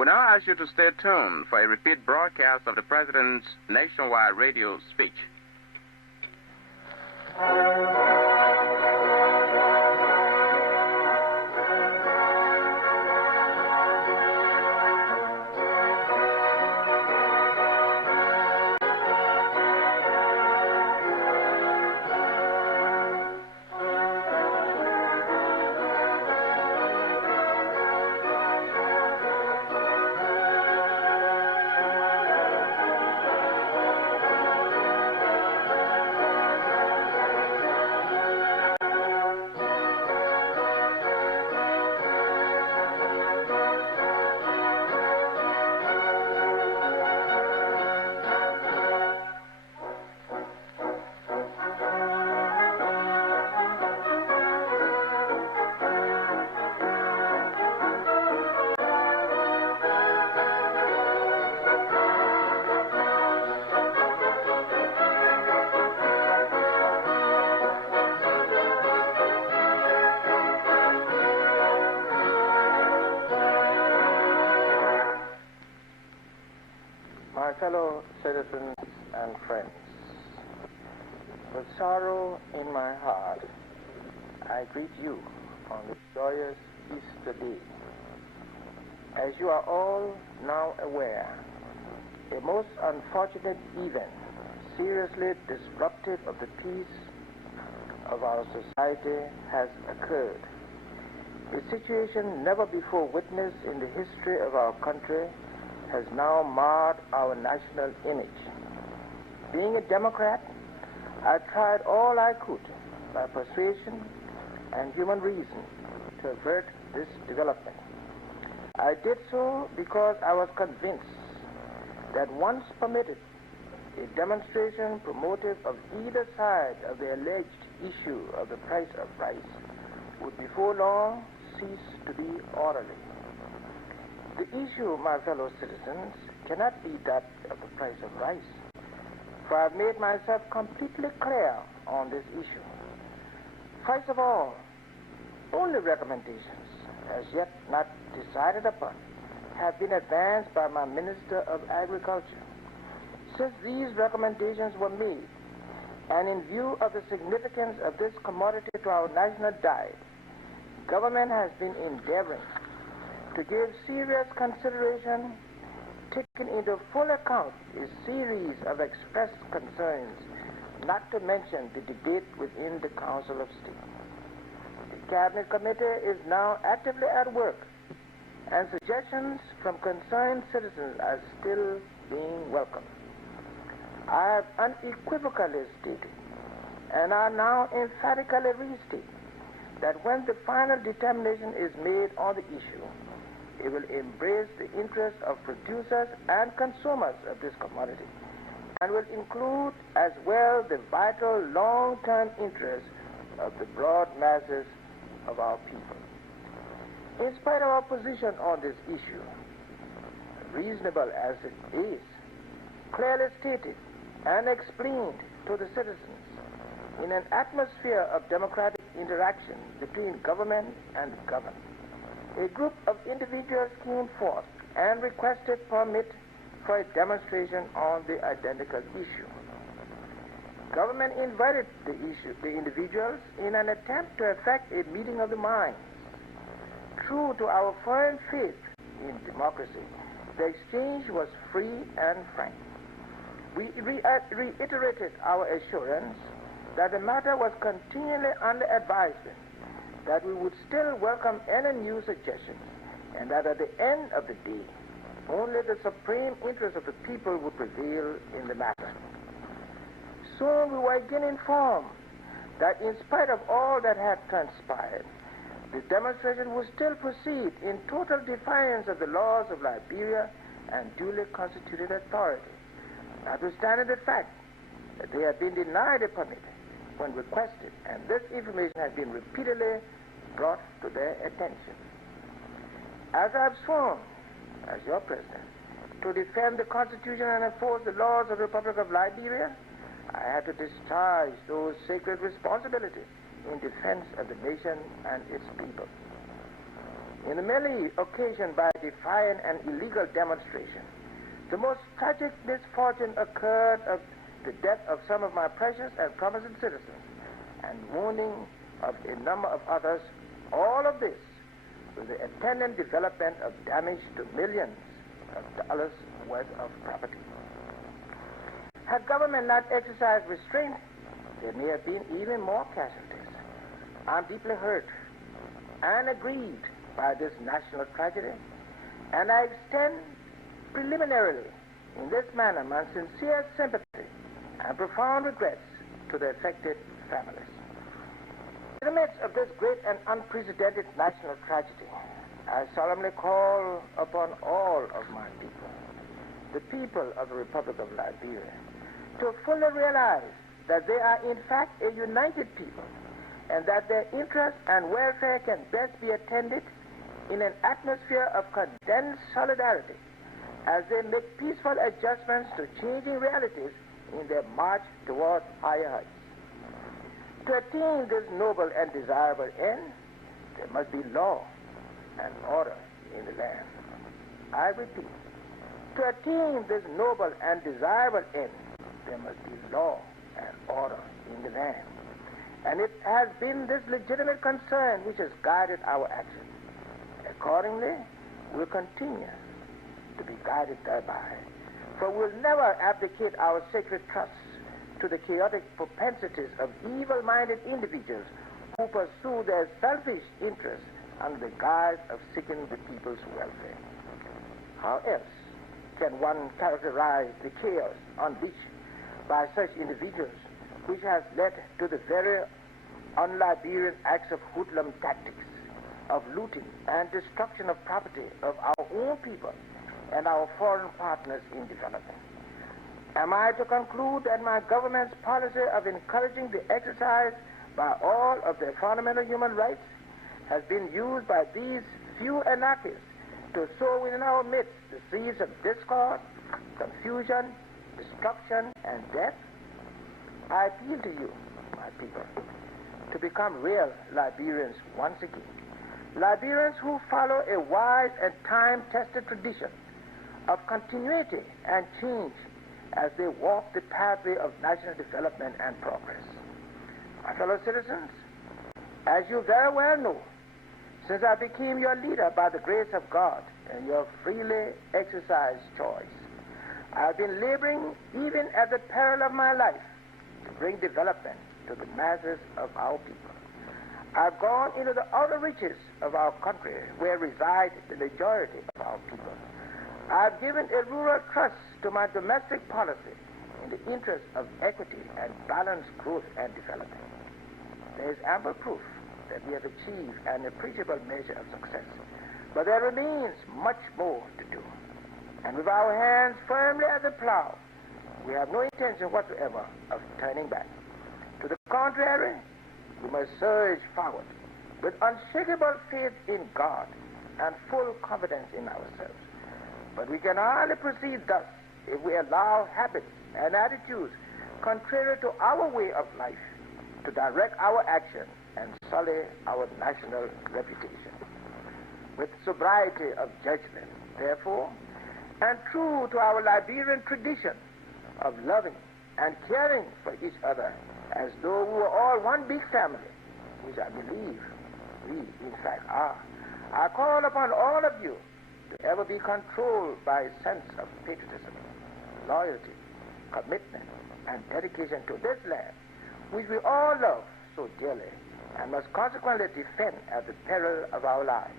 We now ask you to stay tuned for a repeat broadcast of the President's nationwide radio speech. My fellow citizens and friends, with sorrow in my heart, I greet you on this joyous Easter day. As you are all now aware, a most unfortunate event, seriously disruptive of the peace of our society, has occurred. A situation never before witnessed in the history of our country has now marred our national image. Being a Democrat, I tried all I could by persuasion and human reason to avert this development. I did so because I was convinced that once permitted, a demonstration promotive of either side of the alleged issue of the price of rice would before long cease to be orderly. The issue, my fellow citizens, cannot be that of the price of rice, for I have made myself completely clear on this issue. First of all, only recommendations, as yet not decided upon, have been advanced by my Minister of Agriculture. Since these recommendations were made, and in view of the significance of this commodity to our national diet, government has been endeavoring to give serious consideration, taking into full account a series of expressed concerns, not to mention the debate within the Council of State. The Cabinet Committee is now actively at work, and suggestions from concerned citizens are still being welcomed. I have unequivocally stated, and I now emphatically restate, that when the final determination is made on the issue, it will embrace the interests of producers and consumers of this commodity, and will include as well the vital long-term interests of the broad masses of our people. In spite of our position on this issue, reasonable as it is, clearly stated and explained to the citizens in an atmosphere of democratic interaction between government and governed, a group of individuals came forth and requested permit for a demonstration on the identical issue. Government invited the individuals in an attempt to effect a meeting of the minds. True to our firm faith in democracy, the exchange was free and frank. We reiterated our assurance that the matter was continually under advisement, that we would still welcome any new suggestions, and that at the end of the day, only the supreme interest of the people would prevail in the matter. Soon we were again informed that in spite of all that had transpired, the demonstration would still proceed in total defiance of the laws of Liberia and duly constituted authority, notwithstanding the fact that they had been denied a permit when requested, and this information has been repeatedly brought to their attention. As I have sworn, as your president, to defend the Constitution and enforce the laws of the Republic of Liberia, I had to discharge those sacred responsibilities in defense of the nation and its people. in the merely occasioned by defiant and illegal demonstration, the most tragic misfortune occurred of the death of some of my precious and promising citizens and wounding of a number of others, all of this with the attendant development of damage to millions of dollars worth of property. Had government not exercised restraint, there may have been even more casualties. I'm deeply hurt and aggrieved by this national tragedy, and I extend preliminarily in this manner my sincere sympathy and profound regrets to the affected families. In the midst of this great and unprecedented national tragedy, I solemnly call upon all of my people, the people of the Republic of Liberia, to fully realize that they are in fact a united people and that their interests and welfare can best be attended in an atmosphere of condensed solidarity as they make peaceful adjustments to changing realities in their march towards higher heights. To attain this noble and desirable end, there must be law and order in the land. I repeat, to attain this noble and desirable end, there must be law and order in the land. And it has been this legitimate concern which has guided our action. Accordingly, we'll continue to be guided thereby, for we'll never abdicate our sacred trusts to the chaotic propensities of evil-minded individuals who pursue their selfish interests under the guise of seeking the people's welfare. How else can one characterize the chaos unleashed by such individuals, which has led to the very un-Liberian acts of hoodlum tactics, of looting and destruction of property of our own people and our foreign partners in development? Am I to conclude that my government's policy of encouraging the exercise by all of their fundamental human rights has been used by these few anarchists to sow within our midst the seeds of discord, confusion, destruction, and death? I appeal to you, my people, to become real Liberians once again. Liberians who follow a wise and time-tested tradition of continuity and change as they walk the pathway of national development and progress. My fellow citizens, as you very well know, since I became your leader by the grace of God and your freely exercised choice, I have been laboring even at the peril of my life to bring development to the masses of our people. I've gone into the outer reaches of our country where reside the majority of our people. I've given a rural trust to my domestic policy in the interest of equity and balanced growth and development. There is ample proof that we have achieved an appreciable measure of success, but there remains much more to do. And with our hands firmly at the plow, we have no intention whatsoever of turning back. To the contrary, we must surge forward with unshakable faith in God and full confidence in ourselves. But we can hardly proceed thus if we allow habits and attitudes contrary to our way of life to direct our action and sully our national reputation. With sobriety of judgment, therefore, and true to our Liberian tradition of loving and caring for each other as though we were all one big family, which I believe we in fact are, I call upon all of you to ever be controlled by a sense of patriotism, loyalty, commitment, and dedication to this land, which we all love so dearly and must consequently defend at the peril of our lives.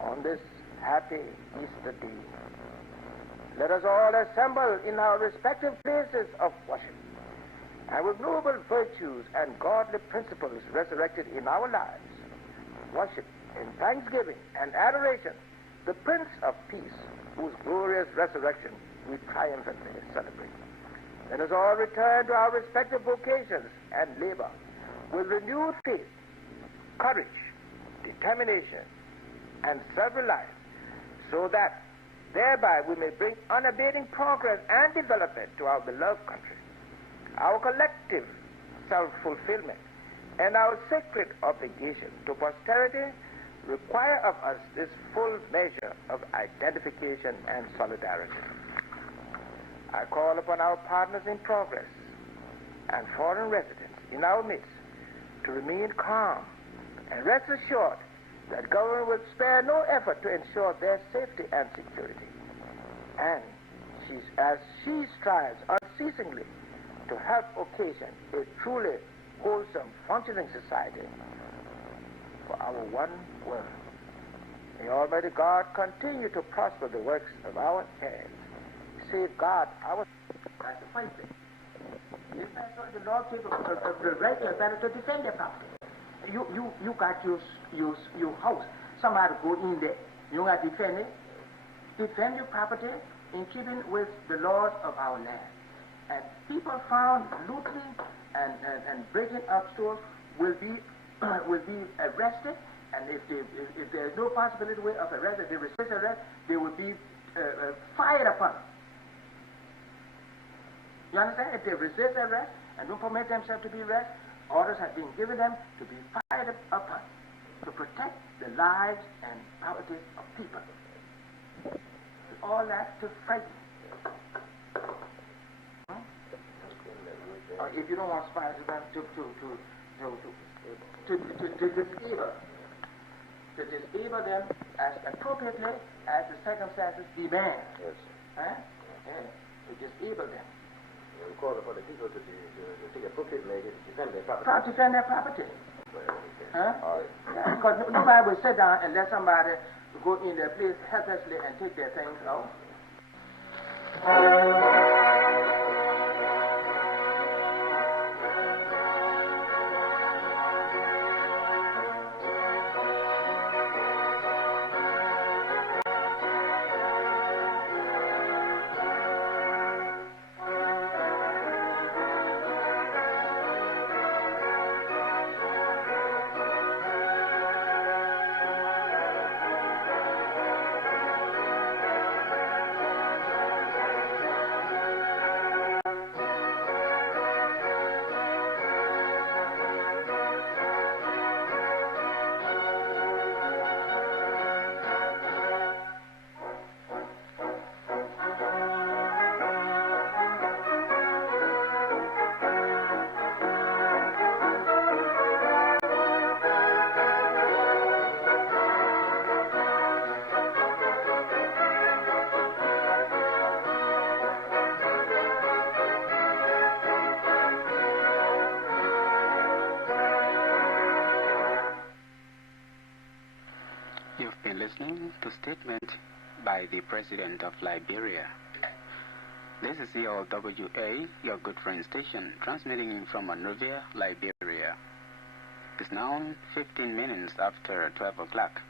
On this happy Easter day, let us all assemble in our respective places of worship, and with noble virtues and godly principles resurrected in our lives, worship in thanksgiving and adoration the Prince of Peace, whose glorious resurrection we triumphantly celebrate. Let us all return to our respective vocations and labor with renewed faith, courage, determination, and self-reliance, so that thereby we may bring unabating progress and development to our beloved country. Our collective self-fulfillment and our sacred obligation to posterity require of us this full measure of identification and solidarity. I call upon our partners in progress and foreign residents in our midst to remain calm and rest assured that government will spare no effort to ensure their safety and security. And as she strives unceasingly to help occasion a truly wholesome, functioning society for our one world. May Almighty God continue to prosper the works of our hands. Safeguard our... That's the first thing. If that's what the Lord gave the right to to defend their property. You got your house. Somebody go in there. You got to defend it. Defend your property in keeping with the laws of our land. And people found looting and breaking up stores will be arrested. And if there is no possibility of arrest, if they resist arrest, they will be fired upon. You understand? If they resist arrest and don't permit themselves to be arrested, orders have been given them to be fired upon to protect the lives and property of people. All that to frighten. Or if you don't want spies to disable them as appropriately as the circumstances demand. Yes. To disable them. We call upon the people to take appropriate measures to defend their property. To defend their property. Yeah, because nobody will sit down and let somebody go in their place helplessly and take their things out. You've been listening to statement by the President of Liberia. This is ELWA, your good friend station, transmitting from Monrovia, Liberia. It's now 15 minutes after 12 o'clock.